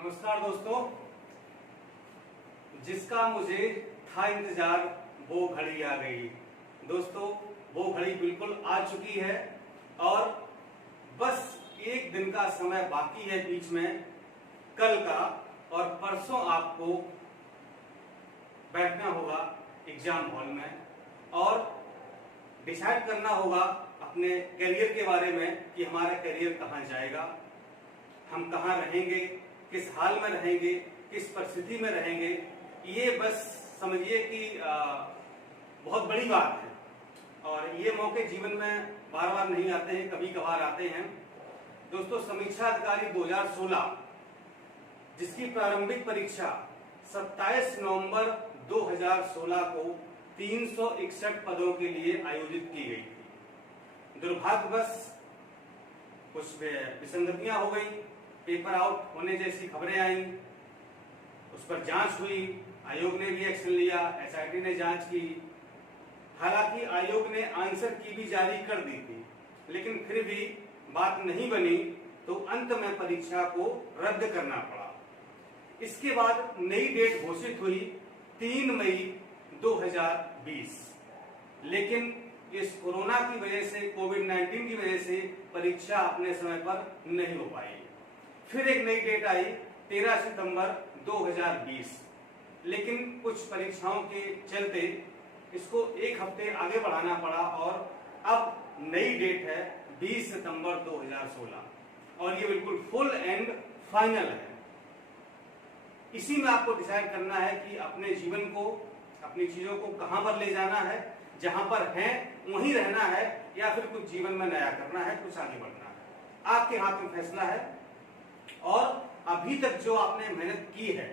नमस्कार दोस्तों, जिसका मुझे था इंतजार वो घड़ी आ गई। दोस्तों, वो घड़ी बिल्कुल आ चुकी है और बस एक दिन का समय बाकी है बीच में कल का, और परसों आपको बैठना होगा एग्जाम हॉल में और डिसाइड करना होगा अपने करियर के बारे में कि हमारा करियर कहाँ जाएगा, हम कहाँ रहेंगे, किस हाल में रहेंगे, किस परिस्थिति में रहेंगे। ये बस समझिए कि बहुत बड़ी बात है और ये मौके जीवन में बार बार नहीं आते हैं, कभी कभार आते हैं। दोस्तों, समीक्षा अधिकारी 2016 जिसकी प्रारंभिक परीक्षा 27 नवंबर 2016 को 361 पदों के लिए आयोजित की गई थी। दुर्भाग्यवश कुछ विसंगतियां हो गई, पेपर आउट होने जैसी खबरें आई, उस पर जांच हुई, आयोग ने भी एक्शन लिया, एसआईटी ने जांच की। हालांकि आयोग ने आंसर की भी जारी कर दी थी, लेकिन फिर भी बात नहीं बनी तो अंत में परीक्षा को रद्द करना पड़ा। इसके बाद नई डेट घोषित हुई 3 मई 2020, लेकिन इस कोरोना की वजह से, कोविड-19 की वजह से परीक्षा अपने समय पर नहीं हो पाई। फिर एक नई डेट आई 13 सितंबर 2020, लेकिन कुछ परीक्षाओं के चलते इसको एक हफ्ते आगे बढ़ाना पड़ा और अब नई डेट है 20 सितंबर 2016 और ये बिल्कुल फुल एंड फाइनल है। इसी में आपको डिसाइड करना है कि अपने जीवन को, अपनी चीजों को कहां पर ले जाना है, जहां पर हैं वहीं रहना है या फिर कुछ जीवन में नया करना है, कुछ आगे बढ़ना है। आपके हाथ में फैसला है और अभी तक जो आपने मेहनत की है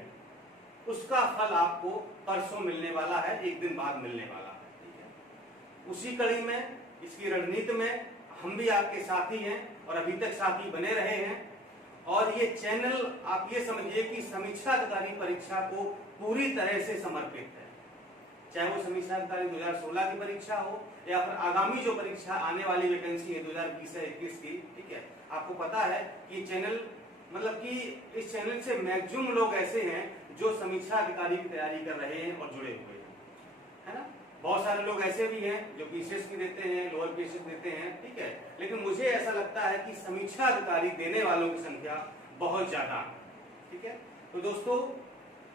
उसका फल आपको परसों मिलने वाला है, एक दिन बाद मिलने वाला है। ठीक है, उसी कड़ी में, इसकी रणनीति में हम भी आपके साथी हैं और अभी तक साथी बने रहे हैं। और ये चैनल आप ये समझिए कि समीक्षा अधिकारी परीक्षा को पूरी तरह से समर्पित है, चाहे वो समीक्षा अधिकारी 2016 की परीक्षा हो या फिर आगामी जो परीक्षा आने वाली वैकेंसी है 2020 से 21 की। ठीक है, आपको पता है कि चैनल, मतलब कि इस चैनल से मैक्सिमम लोग ऐसे हैं जो समीक्षा अधिकारी की तैयारी कर रहे हैं और जुड़े हुए हैं, है ना। बहुत सारे लोग ऐसे भी हैं जो पीसीएस की देते हैं, लोअर पीसीएस देते हैं। ठीक है, लेकिन मुझे ऐसा लगता है कि समीक्षा अधिकारी देने वालों की संख्या बहुत ज्यादा है। ठीक है, तो दोस्तों,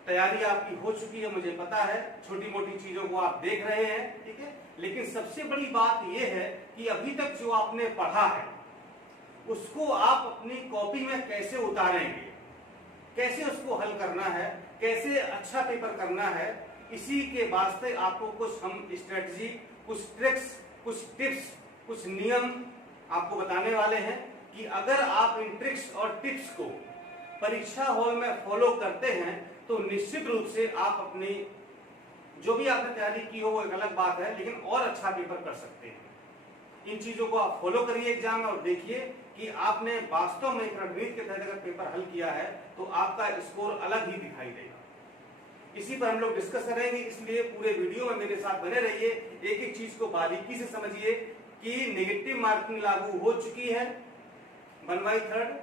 तैयारी आपकी हो चुकी है, मुझे पता है, छोटी मोटी चीजों को आप देख रहे हैं। ठीक है, लेकिन सबसे बड़ी बात यह है कि अभी तक जो आपने पढ़ा है उसको आप अपनी कॉपी में कैसे उतारेंगे, कैसे उसको हल करना है, कैसे अच्छा पेपर करना है, इसी के वास्ते आपको कुछ हम स्ट्रेटजी, कुछ ट्रिक्स, कुछ टिप्स, कुछ नियम आपको बताने वाले हैं कि अगर आप इन ट्रिक्स और टिप्स को परीक्षा हॉल में फॉलो करते हैं तो निश्चित रूप से आप अपनी जो भी आपने तैयारी की हो वो एक अलग बात है, लेकिन और अच्छा पेपर कर सकते हैं। इन चीजों को आप फॉलो करिए एग्जाम में और देखिए कि आपने वास्तव में एक रणनीति के तहत अगर पेपर हल किया है तो आपका स्कोर अलग ही दिखाई देगा। इसी पर हम लोग डिस्कस करेंगे, इसलिए पूरे वीडियो में मेरे साथ बने रहिए। एक एक चीज को बारीकी से समझिए कि नेगेटिव मार्किंग लागू हो चुकी है 1/3,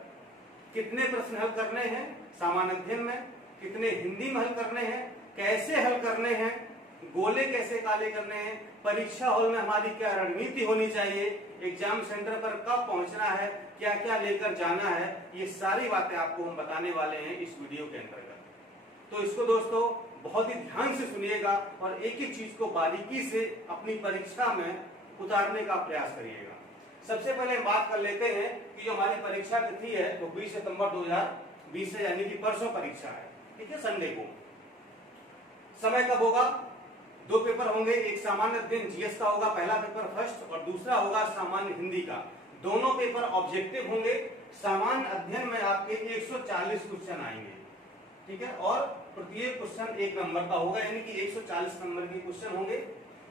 कितने प्रश्न हल करने हैं सामान्य अध्ययन में, कितने हिंदी में हल करने हैं, कैसे हल करने हैं, गोले कैसे काले करने हैं, परीक्षा हॉल में हमारी क्या रणनीति होनी चाहिए, एग्जाम सेंटर पर कब पहुंचना है, क्या क्या लेकर जाना है, ये सारी बातें आपको हम बताने वाले हैं इस वीडियो के अंतर्गत। तो इसको दोस्तों बहुत ही ध्यान से सुनिएगा और एक एक चीज को बारीकी से अपनी परीक्षा में उतारने का प्रयास करिएगा। सबसे पहले बात कर लेते हैं कि जो हमारी परीक्षा तिथि है वो 20 सितंबर 2020 से, यानी कि परसों परीक्षा है। ठीक है, संडे को। समय कब होगा? 2 पेपर होंगे, एक सामान्य अध्ययन जीएस का होगा, पहला पेपर फर्स्ट, और दूसरा होगा सामान्य हिंदी का। दोनों पेपर ऑब्जेक्टिव होंगे। सामान्य अध्ययन में आपके 140 क्वेश्चन आएंगे। ठीक है, और प्रत्येक क्वेश्चन 1 नंबर का होगा, यानी कि 140 नंबर के क्वेश्चन होंगे।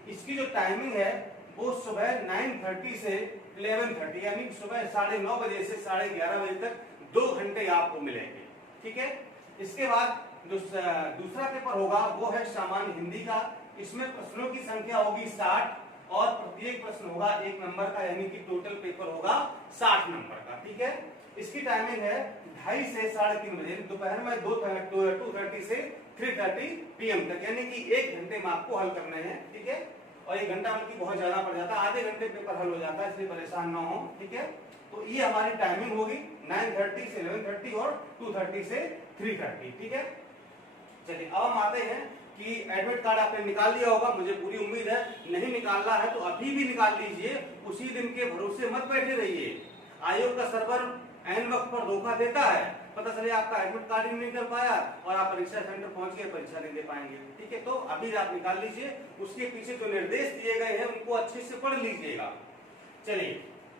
इसकी जो टाइमिंग है वो सुबह 9:30 से 11:30, यानी सुबह 9:30 बजे से 11:30 बजे तक 2 घंटे आपको मिलेंगे। ठीक है, इसके बाद जो दूसरा पेपर होगा वो है सामान्य हिंदी का। इसमें प्रश्नों की संख्या होगी 60 और प्रत्येक प्रश्न होगा 1 नंबर का, यानी कि टोटल पेपर होगा 60 नंबर का। ठीक है, इसकी टाइमिंग है 2:30 से 3:30 बजे, दोपहर में 2:30 से 3:30 PM तक, यानी कि 1 घंटे में आपको हल करने हैं, ठीक है। और 1 घंटा बल्कि बहुत ज्यादा पड़ जाता है, आधे घंटे पेपर हल हो जाता है, इसलिए परेशान ना हो, ठीक है। तो ये हमारी टाइमिंग होगी 9:30 से 11:30 और 2:30 से 3:30, ठीक है। चलिए अब हम आते हैं कि एडमिट कार्ड आपने निकाल लिया होगा, मुझे पूरी उम्मीद है। नहीं निकालना है तो अभी भी निकाल लीजिए, उसी दिन के भरोसे मत बैठे रहिए। आयोग का सर्वर ऐन वक्त पर धोखा देता है, पता चले आपका एडमिट कार्ड ही नहीं निकल पाया और आप परीक्षा सेंटर पहुंच के परीक्षा नहीं दे पाएंगे, ठीक है। तो अभी आप निकाल लीजिए, उसके पीछे जो निर्देश दिए गए हैं उनको अच्छे से पढ़ लीजिएगा। चलिए,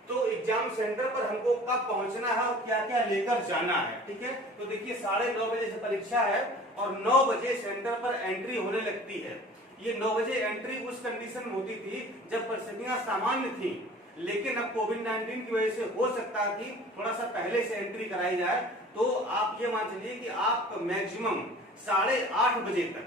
तो एग्जाम सेंटर पर हमको कब पहुंचना है और क्या क्या लेकर जाना है, ठीक है। तो देखिए 9:30 बजे से परीक्षा है और 9 बजे सेंटर पर एंट्री होने लगती है। ये 9 बजे एंट्री उस कंडीशन में होती थी जब परिस्थितियां सामान्य थी, लेकिन अब कोविड-19 की वजह से हो सकता है कि थोड़ा सा पहले से एंट्री कराई जाए। तो आप ये मान चलिए कि आप मैक्सिमम 8:30 बजे तक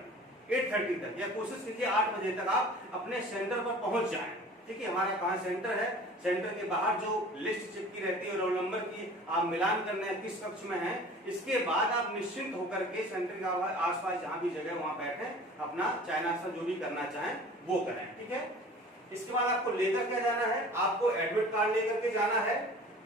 8:30 तक या कोशिश कीजिए 8 बजे तक आप अपने सेंटर पर पहुंच जाएं, ठीक है। हमारा कहाँ सेंटर है, सेंटर के बाहर जो लिस्ट चिपकी रहती है रोल नंबर की, आप मिलान करने हैं किस कक्ष में है, इसके बाद आप निश्चिंत होकर के सेंटर के आसपास जहां भी जगह वहां बैठे, अपना चाय नाश्ता जो भी करना चाहें वो करें, ठीक है। इसके बाद आपको लेकर क्या जाना है, आपको एडमिट कार्ड लेकर के जाना है,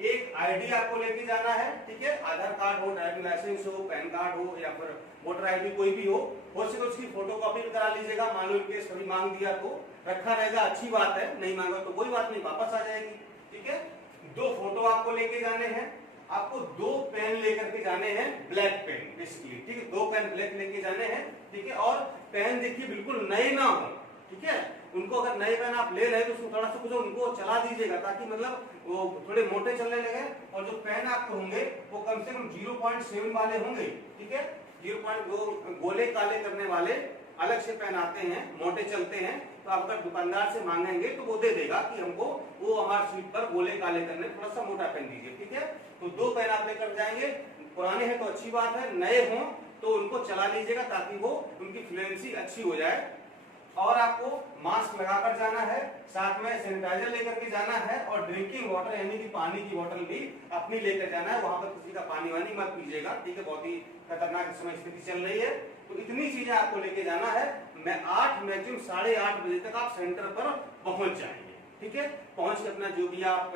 एक आईडी आपको लेके जाना है, ठीक है। आधार कार्ड हो, ड्राइविंग लाइसेंस हो, पैन कार्ड हो या फिर वोटर आईडी कोई भी हो सके उसकी फोटोकॉपी करा लीजिएगा। मान लो केस कभी मांग दिया तो रखा रहेगा, अच्छी बात है, नहीं मांगा तो कोई बात नहीं, वापस आ जाएगी, ठीक है। 2 फोटो आपको लेके जाने हैं, आपको 2 पेन लेकर के जाने हैं, ब्लैक पेन बेसिकली, ठीक है। 2 पेन ब्लैक लेके जाने हैं, ठीक है। और पेन देखिए बिल्कुल नए ना हो, ठीक है। उनको अगर नए पेन आप ले रहे हैं तो उसको थोड़ा सा कुछ उनको चला दीजिएगा ताकि मतलब वो थोड़े मोटे चलने लगे। और जो पेन आपके होंगे वो कम से कम 0.7 वाले होंगे, ठीक है। 0.2 गोले काले करने वाले अलग से पेन आते हैं, मोटे चलते हैं। तो आप अगर दुकानदार से मांगेंगे तो वो दे देगा कि हमको वो हमारे सीट पर गोले काले करने थोड़ा सा मोटा पेन दीजिए, ठीक है। तो 2 पेन आप लेकर जाएंगे, पुराने हैं तो अच्छी बात है, नए हों तो उनको चला लीजिएगा ताकि वो उनकी फ्लुएंसी अच्छी हो जाए। और आपको मास्क लगाकर जाना है, साथ में सैनिटाइजर लेकर के जाना है और ड्रिंकिंग वाटर यानी कि पानी की बोतल भी अपनी लेकर जाना है। वहां पर किसी का पानी वानी मत पीजिएगा, ठीक है। बहुत ही खतरनाक इस समय स्थिति चल रही है, तो इतनी चीजें आपको लेके जाना है। मैं 8 मैक्सिमम 8:30 बजे तक आप सेंटर पर पहुंच जाएंगे, ठीक है। पहुंच के अपना जो भी आप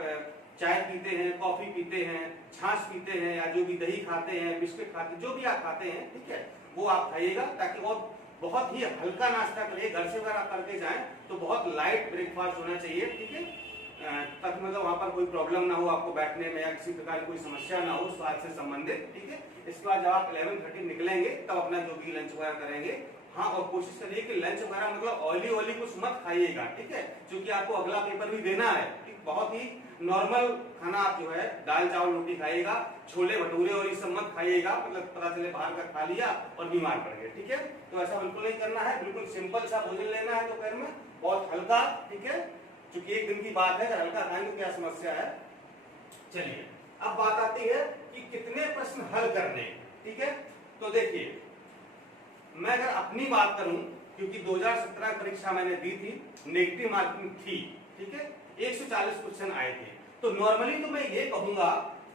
चाय पीते हैं, कॉफी पीते हैं, छाछ पीते हैं या जो भी दही खाते हैं, बिस्किट खाते हैं, जो भी आप खाते हैं, ठीक है, वो आप खाइएगा ताकि और बहुत ही हल्का नाश्ता करिए। घर से अगर आप करके जाएं तो बहुत लाइट ब्रेकफास्ट होना चाहिए, ठीक है, ताकि मतलब वहां पर कोई प्रॉब्लम ना हो आपको बैठने में या किसी प्रकार की कोई समस्या ना हो स्वास्थ्य से संबंधित, ठीक है। इसके बाद जब आप 11:30 निकलेंगे तब अपना जो भी लंच वगैरह करेंगे। हाँ, और कोशिश करिए कि लंच वगैरह मतलब ऑयली कुछ मत खाइएगा, ठीक है, क्योंकि आपको अगला पेपर भी देना है। बहुत ही नॉर्मल खाना आप जो है दाल चावल रोटी खाइएगा, छोले भटूरे और ये सब मत खाइएगा, मतलब पता चले बाहर का खा लिया और बीमार पड़ गए, ठीक है। तो ऐसा बिल्कुल नहीं करना है, बिल्कुल सिंपल सा भोजन लेना है दोपहर में, बहुत हल्का, ठीक है, क्योंकि एक दिन की बात है, अगर हल्का खाएंगे तो क्या समस्या है। चलिए अब बात आती है कि कितने प्रश्न हल करने, ठीक है। तो देखिए मैं अगर अपनी बात करूं, क्योंकि 2017 परीक्षा मैंने दी थी, नेगेटिव मार्किंग थी, ठीक है, 140 क्वेश्चन आए थे। तो नॉर्मली तो मैं ये कहूंगा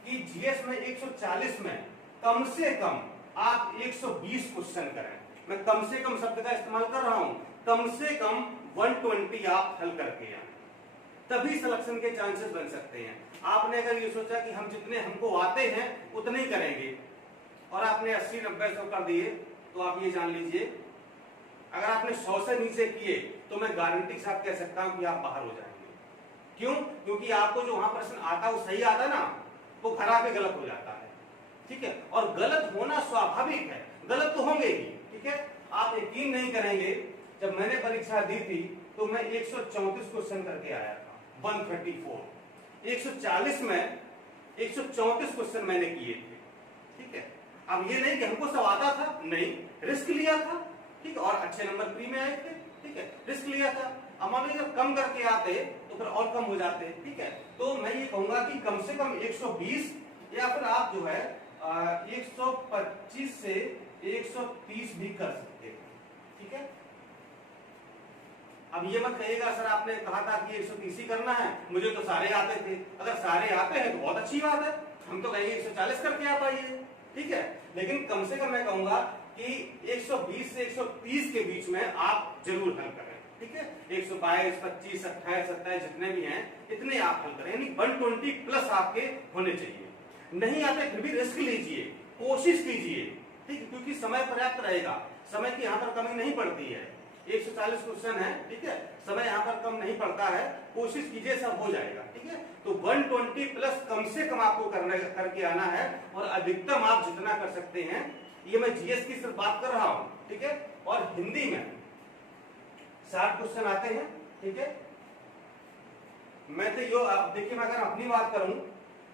कि जीएस में 140 में कम से कम आप 120 क्वेश्चन करें। मैं कम से कम शब्द का इस्तेमाल कर रहा हूं, कम से कम 120 आप हल करके आए, तभी सिलेक्शन के चांसेस बन सकते हैं। आपने अगर ये सोचा कि हम जितने हमको आते हैं उतने ही करेंगे और आपने 80-90 कर दिए, तो आप ये जान लीजिए अगर आपने 100 से नीचे किए तो मैं गारंटी के साथ कह सकता हूं कि आप बाहर हो जाएंगे। क्यों? क्योंकि आपको जो वहां प्रश्न आता है वो सही आता ना, वो घर आके गलत हो जाता है, ठीक है। और गलत होना स्वाभाविक है, गलत तो होंगे ही, ठीक है। आप यकीन नहीं करेंगे, जब मैंने परीक्षा दी थी तो मैं 134 क्वेश्चन करके आया था, 134। 140 में 134 क्वेश्चन मैंने किए थे, ठीक है। अब ये नहीं कि हमको सब आता था, नहीं, रिस्क लिया था, ठीक है, और अच्छे नंबर प्री में आए थे, ठीक है, रिस्क लिया था। अब मान लीजिए जब कम करके आते तो फिर और कम हो जाते, ठीक है। तो मैं ये कहूंगा कि कम से कम 120 या फिर आप जो है 125 से 130 भी कर सकते हैं, ठीक है। अब ये मत कहिएगा सर आपने कहा था कि 130 ही करना है, मुझे तो सारे आते थे। अगर सारे आते हैं तो बहुत अच्छी बात है, हम तो कहेंगे 140 करके आप आइए, ठीक है, लेकिन कम से कम मैं कहूंगा कि 120 से 130 के बीच में आप जरूर हल करें, ठीक है। 122, 25, 28, 27 जितने भी हैं इतने आप हल करें, यानी 120 प्लस आपके होने चाहिए। नहीं आते फिर भी रिस्क लीजिए, कोशिश कीजिए, ठीक है, क्योंकि समय पर्याप्त रहेगा, समय की यहाँ पर कमी नहीं पड़ती है। 140 क्वेश्चन है, ठीक है, समय यहाँ पर कम नहीं पड़ता है, कोशिश कीजिए सब हो जाएगा, ठीक है। तो 120 प्लस कम से कम आपको करके आना है, और अधिकतम आप जितना कर सकते हैं, ये मैं जीएस की सिर्फ बात कर रहा हूं, ठीक है। और हिंदी में 60 क्वेश्चन आते हैं, ठीक है। मैं तो यो आप देखिए, मैं अगर अपनी बात करूं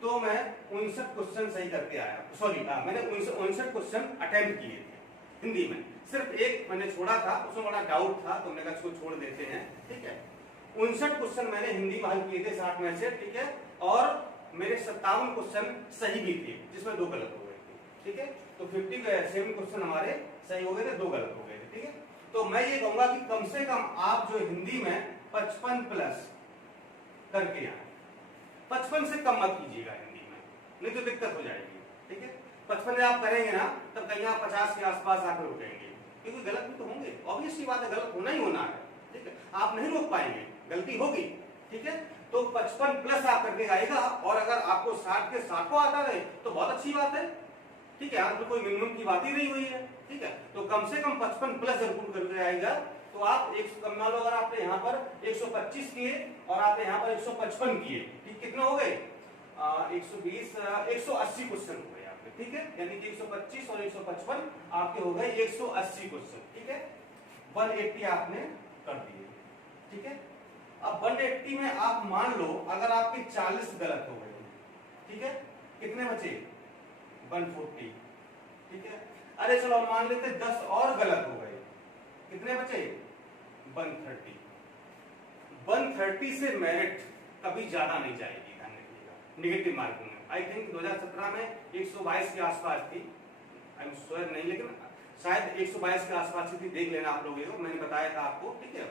तो मैं 59 क्वेश्चन सही करके आया, सॉरी मैंने 59 क्वेश्चन अटेम्प्ट किए थे हिंदी में, सिर्फ एक मैंने छोड़ा था, उसमें बड़ा डाउट था तो मैंने कहा इसको छोड़ देते हैं, ठीक है। 59 क्वेश्चन मैंने हिंदी में हल किए थे 60 में से, ठीक है, और मेरे 57 क्वेश्चन सही भी थे, जिसमें 2 गलत हो गए थे, ठीक है। तो 57 क्वेश्चन हमारे सही हो गए थे, 2 गलत हो गए थे, ठीक है। तो मैं ये कहूंगा कि कम से कम आप जो हिंदी में 55 प्लस करके आए, 55 से कम मत कीजिएगा हिंदी में, नहीं तो दिक्कत हो जाएगी, ठीक है। 55 में आप करेंगे ना तब कहीं आप 50 के आसपास आकर रुकेंगे, क्योंकि गलत भी तो होंगे, ऑब्वियस सी बात है, गलत होना ही होना है, ठीक है, आप नहीं रोक पाएंगे, गलती होगी, ठीक है। तो 55 प्लस आप करके आएगा, और अगर आपको 60 के 60 आता रहे तो बहुत अच्छी बात है, ठीक है, यहाँ तो कोई मिनिमम की बात ही नहीं हुई है, ठीक है। तो कम से कम 55 प्लस जरूर करके आएगा, तो आप मान लो अगर आपने यहाँ पर 125 किए और आपने यहाँ पर 155 किए, ठीक, कितने हो गए 120 180 क्वेश्चन हो गए आपके, ठीक है, यानी कि 125 और 155 आपके हो गए 180 क्वेश्चन, ठीक है। 180 आपने कर दिए, ठीक है। अब 180 में आप मान लो अगर आपके 40 गलत हो गए, ठीक है, कितने बचे 140, ठीक है। अरे चलो मान लेते 10 और गलत हो गए, कितने बचे 130। 130 से मेरिट कभी ज्यादा नहीं जाएगी, ध्यान रखिएगा, नेगेटिव मार्किंग में। आई थिंक 2017 में 122 के आसपास थी, आई एम श्योर नहीं, लेकिन शायद 122 के आसपास थी, देख लेना आप लोगों को, मैंने बताया था आपको, ठीक है।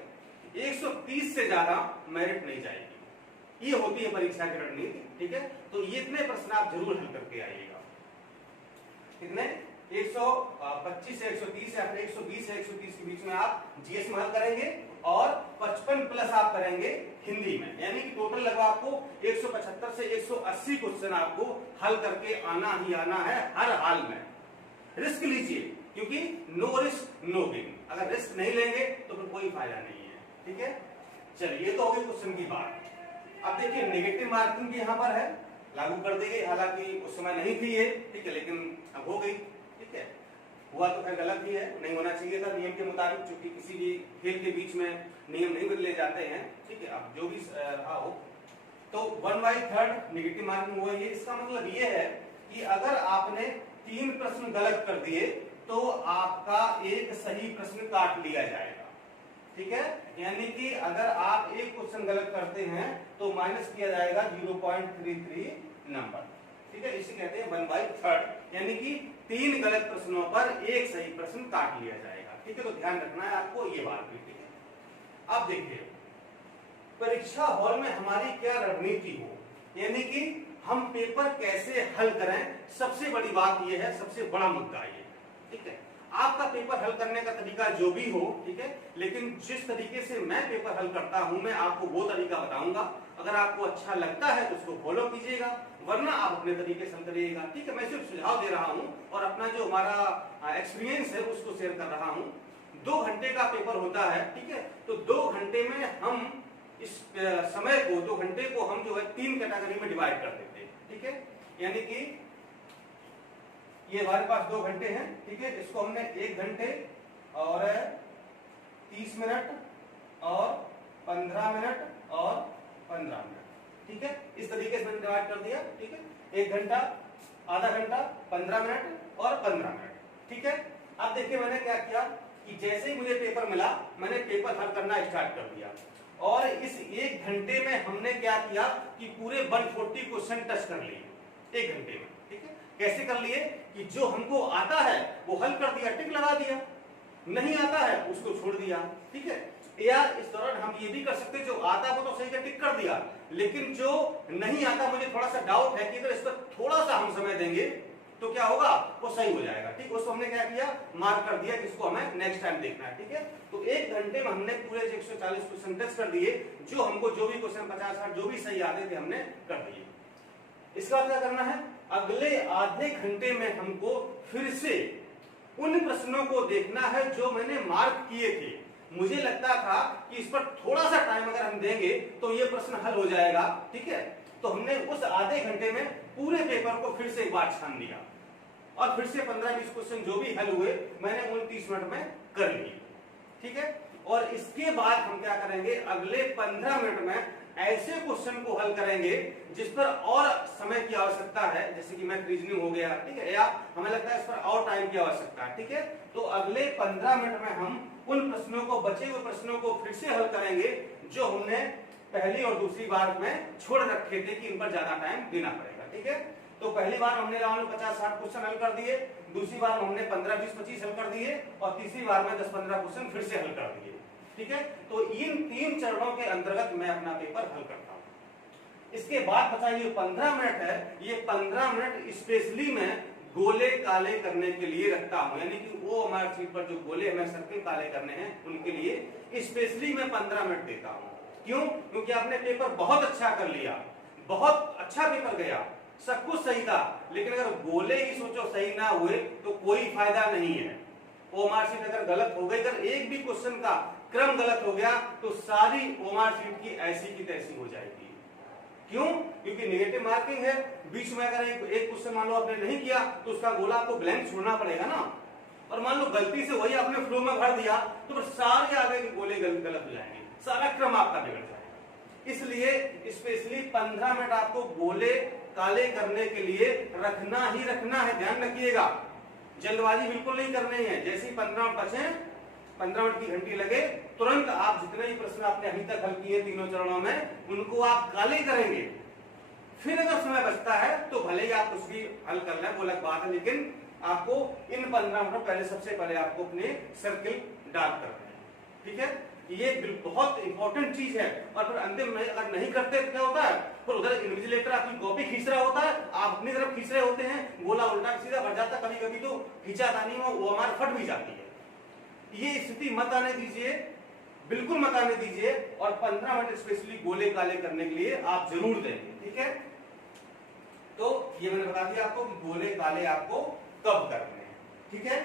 130 से ज्यादा मेरिट नहीं जाएगी, ये होती है परीक्षा की रणनीति, ठीक है। तो ये इतने प्रश्न आप जरूर हल करके आइएगा, कितने 125 से 130 या फिर 120 से 130 के बीच में आप जीएस में हल करेंगे, और 55 प्लस आप करेंगे हिंदी में, यानी कि टोटल लगा आपको 175 से 180 क्वेश्चन आपको हल करके आना ही आना है हर हाल में। रिस्क लीजिए, क्योंकि नो रिस्क नो गेन, अगर रिस्क नहीं लेंगे तो फिर कोई फायदा नहीं है, ठीक है। चलिए, ये तो हो गई क्वेश्चन की बात। अब देखिए नेगेटिव मार्किंग भी यहाँ पर है, लागू कर दी गई, हालांकि उस समय नहीं थी ये, ठीक है, लेकिन अब हो गई, ठीक है। हुआ तो खैर गलत ही है, नहीं होना चाहिए था नियम के मुताबिक, क्योंकि किसी भी खेल के बीच में नियम नहीं बदले जाते हैं, ठीक है। अब जो भी रहा हो, तो 1/3 नेगेटिव मार्किंग हुआ, ये इसका मतलब ये है कि अगर आपने 3 प्रश्न गलत कर दिए तो आपका एक सही प्रश्न काट लिया जाएगा, ठीक है। यानी कि अगर आप एक क्वेश्चन गलत करते हैं तो माइनस किया जाएगा 0.33 नंबर, ठीक है, इसे कहते हैं 1/3, यानी कि 3 गलत प्रश्नों पर एक सही प्रश्न काट लिया जाएगा, ठीक है। तो ध्यान रखना है आपको ये बात भी, ठीक है। अब देखिए परीक्षा हॉल में हमारी क्या रणनीति हो, यानी कि हम पेपर कैसे हल करें, सबसे बड़ी बात यह है, सबसे बड़ा मुद्दा ये, ठीक है। आपका पेपर हल करने का तरीका जो भी हो, ठीक है, लेकिन जिस तरीके से मैं पेपर हल करता हूं मैं आपको वो तरीका बताऊंगा, अगर आपको अच्छा लगता है तो उसको फॉलो कीजिएगा, वरना आप अपने तरीके से हल करिएगा, ठीक है। मैं सिर्फ सुझाव दे रहा हूं और अपना जो हमारा एक्सपीरियंस है उसको शेयर कर रहा हूं। 2 घंटे का पेपर होता है, ठीक है, तो 2 घंटे में हम इस समय को 2 घंटे को हम जो है 3 कैटेगरी में डिवाइड कर देते हैं, ठीक है। यानी कि ये हमारे पास 2 घंटे हैं, ठीक है, इसको हमने 1 घंटे और 30 मिनट और 15 मिनट और 15 मिनट, ठीक है, इस तरीके से मैंने डिवाइड कर दिया, ठीक है। 1 घंटा, आधा घंटा, 15 मिनट और 15 मिनट, ठीक है। अब देखिए मैंने क्या किया कि जैसे ही मुझे पेपर मिला मैंने पेपर हल करना स्टार्ट कर दिया, और इस 1 घंटे में हमने क्या किया कि पूरे 140 क्वेश्चन टच कर लिए 1 घंटे में, ठीक है। कैसे कर लिए कि जो हमको आता है वो हल कर दिया, टिक लगा दिया, नहीं आता है उसको छोड़ दिया, ठीक है। या इस दौरान हम ये भी कर सकते हैं, जो आता वो तो सही का टिक कर दिया, लेकिन जो नहीं आता मुझे थोड़ा सा डाउट है कि अगर इस पर थोड़ा सा हम समय देंगे तो क्या होगा, वो सही हो जाएगा। ठीक, उसको हमने क्या किया, मार्क कर दिया, जिसको हमें नेक्स्ट टाइम देखना है। ठीक है, तो 1 घंटे में हमने पूरे 140 क्वेश्चन टेस्ट कर दिए, जो हमको जो भी क्वेश्चन 50-60 जो भी सही आते थे हमने कर दिए। इसके बाद क्या करना है, अगले आधे घंटे में हमको फिर से उन प्रश्नों को देखना है जो मैंने मार्क किए थे। मुझे लगता था कि इस पर थोड़ा सा टाइम अगर हम देंगे तो ये प्रश्न हल हो जाएगा। ठीक है, तो हमने उस आधे घंटे में पूरे पेपर को फिर से एक बार छान दिया और फिर से 15-20 क्वेश्चन जो भी हल हुए मैंने 29 मिनट में कर लिए। ठीक है, और इसके बाद हम क्या करेंगे, अगले 15 मिनट में ऐसे क्वेश्चन को हल करेंगे जिस पर और समय की आवश्यकता है, जैसे कि मैथ रीजनिंग हो गया। ठीक है, या हमें लगता है इस पर और टाइम की आवश्यकता है। ठीक है, तो अगले 15 मिनट में हम उन प्रश्नों को, बचे हुए प्रश्नों को फिर से हल करेंगे जो हमने पहली और दूसरी बार में छोड़ रखे थे कि इन पर ज्यादा टाइम देना पड़ेगा। ठीक है, तो पहली बार हमने 50-60 क्वेश्चन हल कर दिए, दूसरी बार हमने 15-20-25 हल कर दिए और तीसरी बार में 10-15 क्वेश्चन फिर से हल कर दिए। ठीक है, तो इन 3 चरणों के अंतर्गत मैं अपना पेपर हल करता हूं। इसके बाद बचा ये 15 मिनट है, ये 15 मिनट स्पेशली मैं गोले काले करने के लिए रखता हूं, यानी कि वो हमारे शीट पर जो गोले हमें सर्कल काले करने हैं उनके लिए स्पेशली मैं 15 मिनट देता हूं। क्यों? क्योंकि आपने पेपर बहुत अच्छा कर लिया, बहुत अच्छा पेपर गया, सब कुछ सही था, लेकिन अगर गोले ही सोचो सही ना हुए तो कोई फायदा नहीं है। ओमार शीट अगर गलत हो गई, अगर एक भी क्वेश्चन का क्रम गलत हो गया तो सारी ओमार शीट की ऐसी की तैसी हो जाएगी। क्यों? क्योंकि नेगेटिव मार्किंग है, बीच में अगर एक क्वेश्चन मान लो आपने नहीं किया तो उसका गोला आपको ब्लैंक छोड़ना पड़ेगा ना, और मान लो गलती से वही आपने फ्लो में भर दिया तो फिर सारे आगे के गोले गलत हो जाएंगे, सारा क्रम आपका बिगड़ जाएगा। इसलिए स्पेशली 15 मिनट आपको गोले काले करने के लिए रखना ही रखना है, ध्यान रखिएगा। जल्दबाजी बिल्कुल नहीं करनी है, जैसे ही 15 मिनट बचे, 15 मिनट की घंटी लगे, तुरंत आप जितने भी प्रश्न आपने अभी तक हल किए तीनों चरणों में उनको आप काले करेंगे। फिर अगर समय बचता है तो भले ही आप कुछ भी हल कर लें, वो अलग बात है, लेकिन आपको इन 15 मिनट पहले सबसे पहले आपको अपने सर्किल डार्क करना है। ठीक है, ये बहुत इंपॉर्टेंट चीज है। और फिर अंतिम में अगर नहीं करते तो क्या होता है, फिर उधर इन्विजिलेटर आपकी कॉपी खींच रहा होता है, आप अपनी तरफ खींच रहे होते हैं, गोला उल्टा सीधा भर जाता, कभी कभी तो खींचातानी में वो हमारे फट भी जाती है। ये स्थिति मत आने दीजिए, बिल्कुल मत आने दीजिए, और 15 मिनट स्पेशली गोले काले करने के लिए आप जरूर देंगे। ठीक है, तो ये मैंने बता दिया आपको कि गोले काले आपको कब करने हैं। ठीक है,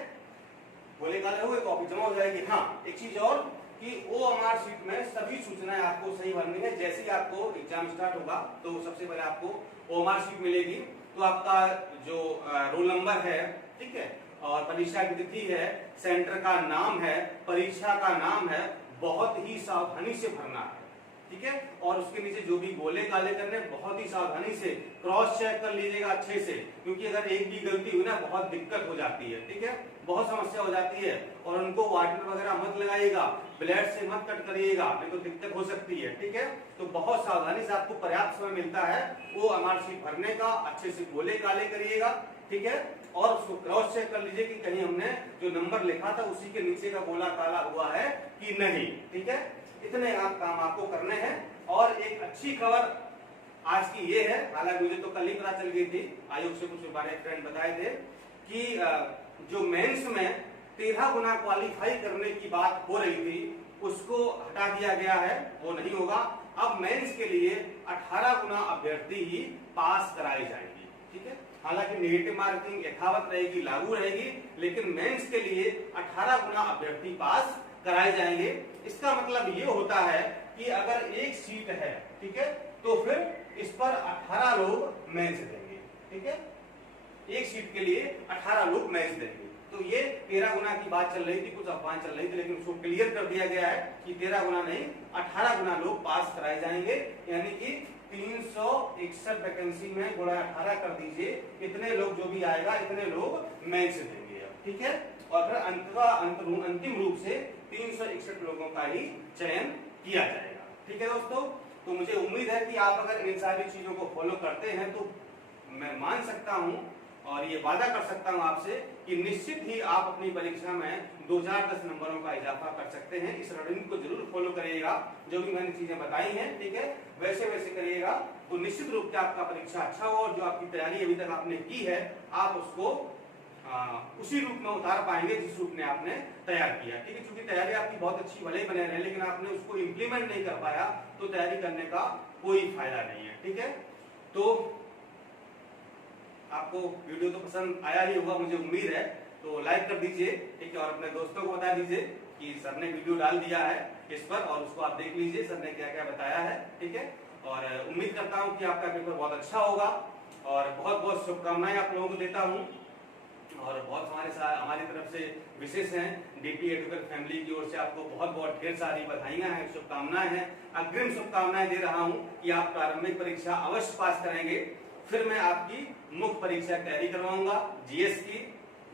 गोले काले हो गए, कॉपी जमा हो जाएगी। हाँ, एक चीज और कि ओएमआर शीट में सभी सूचनाएं आपको सही भरनी है। जैसे ही आपको एग्जाम स्टार्ट होगा तो सबसे पहले आपको ओएमआर शीट मिलेगी, तो आपका जो रोल नंबर है, ठीक है, और परीक्षा की तिथि है, सेंटर का नाम है, परीक्षा का नाम है, बहुत ही सावधानी से भरना है। ठीक है, और उसके नीचे जो भी गोले काले करने बहुत ही सावधानी से क्रॉस चेक कर लीजिएगा अच्छे से, क्योंकि अगर एक भी गलती हुई ना बहुत दिक्कत हो जाती है। ठीक है, बहुत समस्या हो जाती है, और उनको वाटर वगैरह मत लगाइएगा, ब्लेड से मत कट करिएगा, नहीं तो दिक्कत हो सकती है। ठीक है, तो बहुत सावधानी से आपको पर्याप्त समय मिलता है वो ओएमआर शीट भरने का, अच्छे से गोले काले करिएगा। ठीक है, और उसको क्रॉस चेक कर लीजिए कि कहीं हमने जो नंबर लिखा था उसी के नीचे का गोला काला हुआ है कि नहीं। ठीक है, इतने काम आपको करने हैं। और एक अच्छी खबर आज की ये है, हालांकि मुझे तो कल ही पता चल गई थी, आयोग से कुछ हमारे फ्रेंड बताए थे कि जो मेंस में 13 गुना क्वालिफाई करने की बात हो रही थी उसको हटा दिया गया है, वो नहीं होगा। अब मेंस के लिए 18 गुना अभ्यर्थी ही पास कराई जाएगी। ठीक है, हालांकि नेगेटिव मार्किंग यथावत रहेगी, लागू रहेगी, लेकिन मेंस के लिए 18 गुना अभ्यर्थी पास कराए जाएंगे। इसका मतलब ये होता है कि अगर एक सीट है, ठीक है, तो फिर इस पर 18 लोग मेंस देंगे। ठीक है, एक सीट के लिए 18 लोग मेंस देंगे। तो ये 13 गुना की बात चल रही थी, कुछ अफवाह चल रही थी, लेकिन उसको क्लियर कर दिया गया है कि 13 गुना नहीं 18 गुना लोग पास कराए जाएंगे, यानी कि 361 वैकेंसी में गुणा 18 कर दीजिए, इतने लोग जो भी आएगा इतने लोग मेंस देंगे। ठीक है, और फिर अंतिम रूप से 361 लोगों का ही चयन किया जाएगा। ठीक है दोस्तों, तो मुझे उम्मीद है कि आप अगर इन सारी चीजों को फॉलो करते हैं तो मैं मान सकता हूं और ये वादा कर सकता हूं आपसे कि निश्चित ही आप अपनी परीक्षा में 2010 नंबरों का इजाफा कर सकते हैं। इस रणनीति को जरूर फॉलो करिएगा, जो भी मैंने चीजें बताई हैं, ठीक है, वैसे वैसे करिएगा तो निश्चित रूप से आपका परीक्षा अच्छा हो और जो आपकी तैयारी अभी तक आपने की है आप उसको उसी रूप में उतार पाएंगे जिस रूप में आपने तैयार किया। ठीक है, क्योंकि तैयारी आपकी बहुत अच्छी भले ही बने रहे, लेकिन आपने उसको इम्प्लीमेंट नहीं कर पाया तो तैयारी करने का कोई फायदा नहीं है। ठीक है, तो आपको वीडियो तो पसंद आया ही होगा, मुझे उम्मीद है, तो लाइक कर दीजिए, ठीक है, और अपने दोस्तों को बता दीजिए कि सर ने वीडियो डाल दिया है इस पर और उसको आप देख लीजिए सर ने क्या क्या बताया है। ठीक है, और उम्मीद करता हूं कि आपका पेपर बहुत अच्छा होगा और बहुत बहुत शुभकामनाएं आप लोगों को देता हूं और बहुत हमारी तरफ से विशेष हैं डीपी एडुकेट फैमिली की ओर से आपको बहुत बहुत ढेर सारी बधाइयां हैं, शुभकामनाएं हैं, अग्रिम शुभकामनाएं दे रहा हूं कि आप प्रारंभिक परीक्षा अवश्य पास करेंगे। फिर मैं आपकी मुख्य परीक्षा तैयारी करवाऊंगा, जीएस की,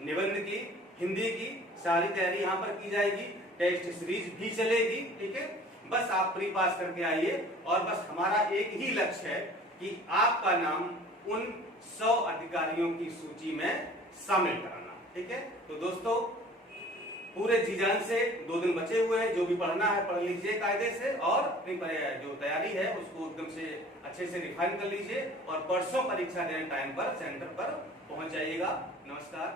निबंध की, हिंदी की सारी तैयारी यहाँ पर की जाएगी, टेस्ट सीरीज भी चलेगी। ठीक है, बस आप प्री पास करके आइए और बस हमारा एक ही लक्ष्य है कि आपका नाम उन 100 अधिकारियों की सूची में शामिल कराना। ठीक है, तो दोस्तों पूरे जी जान से 2 दिन बचे हुए हैं, जो भी पढ़ना है पढ़ लीजिए कायदे से और अपनी जो तैयारी है उसको एकदम से अच्छे से रिफाइन कर लीजिए और परसों परीक्षा देने टाइम पर सेंटर पर पहुंच जाइएगा। नमस्कार।